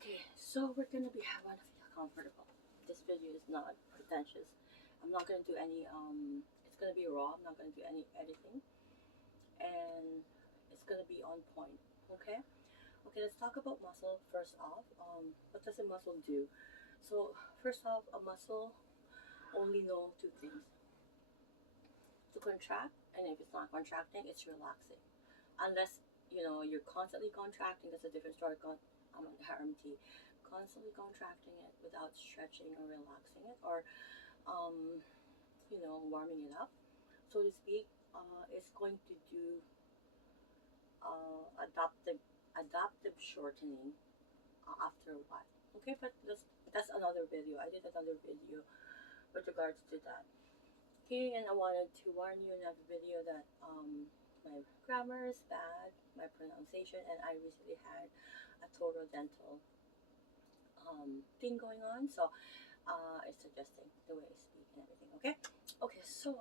Okay, so we're gonna be having to feel comfortable. This video is not pretentious. I'm not gonna do any it's gonna be raw, I'm not gonna do any editing, and it's gonna be on point. Okay? Okay, let's talk about muscle first off. What does a muscle do? So first off, a muscle only know two things. To contract, and if it's not contracting, it's relaxing. Unless you're constantly contracting, that's a different story. I'm an RMT, constantly contracting it without stretching or relaxing it, or um, warming it up, so to speak. It's going to do adaptive shortening after a while. Okay, but that's another video. I did another video with regards to that. Okay, and I wanted to warn you in that video that my grammar is bad, my pronunciation, and I recently had a total dental thing going on, so it's suggesting the way I speak and everything. Okay, okay. So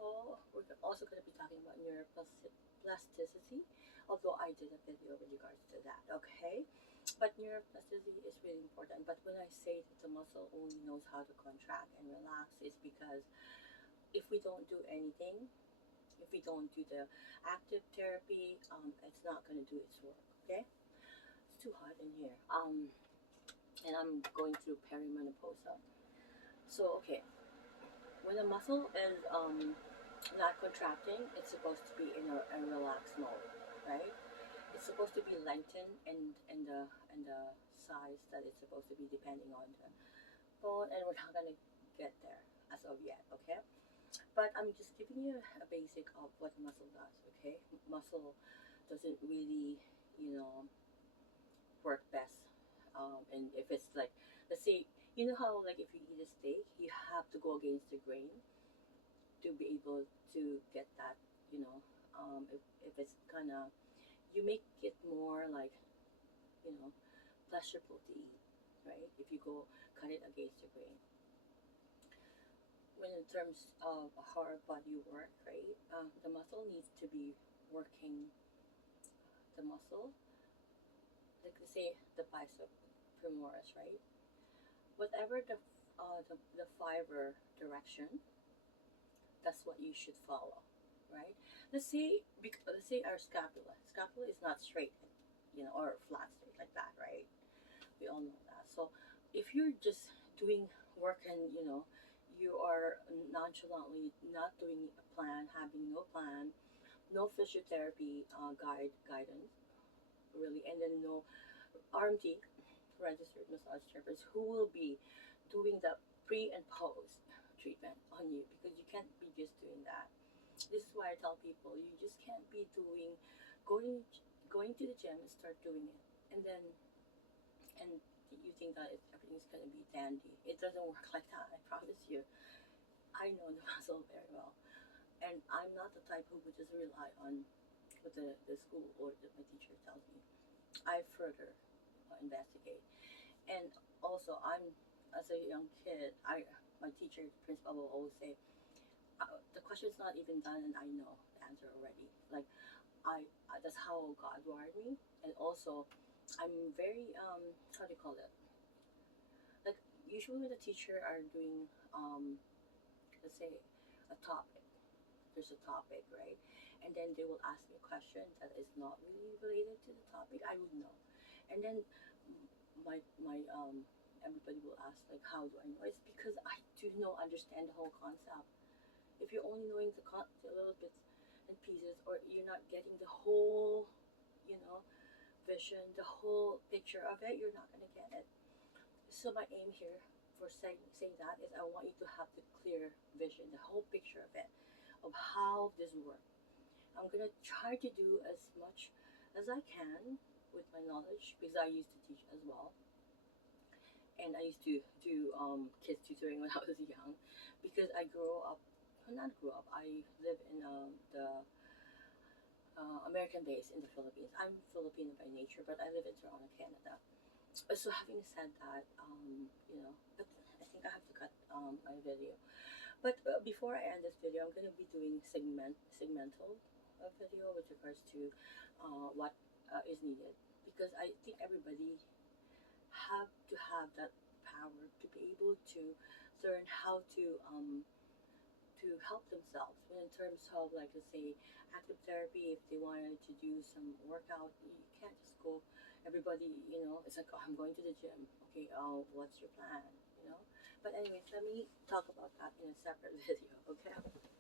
we're also going to be talking about neuroplasticity, although I did a video with regards to that. Okay, but neuroplasticity is really important. But when I say that the muscle only knows how to contract and relax, it's because if we don't do anything, if we don't do the active therapy, it's not going to do its work. Okay, it's too hot in here. And I'm going through perimenopause. So okay, when a muscle is not contracting, it's supposed to be in a relaxed mode, right? It's supposed to be lengthened and the size that it's supposed to be depending on the bone, and we're not gonna get there as of yet, okay? But I'm just giving you a basic of what muscle does, okay? Muscle doesn't really, you know, work best. And if it's like, let's say, you know how like if you eat a steak, you have to go against the grain to be able to get that, you know, if it's kind of, you make it more like, you know, pleasurable to eat, right? If you go cut it against the grain. When in terms of how our body work, right, the muscle needs to be working the muscle, like let's say the bicep femoris, right? Whatever the fiber direction, that's what you should follow, right? Let's say our scapula is not straight, or flat straight like that, right? We all know that. So if you're just doing work and you are nonchalantly not doing a plan, having no plan, no physiotherapy guidance really, and then no RMT, registered massage therapist, who will be doing the pre and post treatment on you, because you can't be just doing that. This is why I tell people you just can't be doing going going to the gym and start doing it, and then and you think that everything's gonna be dandy. It doesn't work like that. I promise you. I know the muscle very well, and I'm not the type who would just rely on what the school or my teacher tells me. I further investigate. And also, I'm as a young kid, I my teacher, principal, will always say, the question's not even done, and I know the answer already. Like I that's how God wired me, and also, I'm very how do you call it? Like usually, when the teacher are doing let's say a topic, there's a topic, right? And then they will ask me a question that is not really related to the topic. I would know, and then my everybody will ask like, how do I know? It's because I do know understand the whole concept. If you're only knowing the little bits and pieces, or you're not getting the whole, you know, vision, the whole picture of it, you're not gonna get it. So my aim here for saying that is I want you to have the clear vision, the whole picture of it, of how this works. I'm gonna try to do as much as I can with my knowledge, because I used to teach as well, and I used to do kids tutoring when I was young, because I grew up, well, not grew up. I live in the American base in the Philippines. I'm Filipino by nature, but I live in Toronto, Canada. So having said that, but I think I have to cut my video. But before I end this video, I'm gonna be doing segmental video with regards to what is needed, because I think everybody have to have that power to be able to learn how to help themselves. But in terms of, like, let's say, active therapy, if they wanted to do some workout, you can't just go. Everybody, it's like, oh, I'm going to the gym. Okay, oh, what's your plan? But anyways, let me talk about that in a separate video. Okay.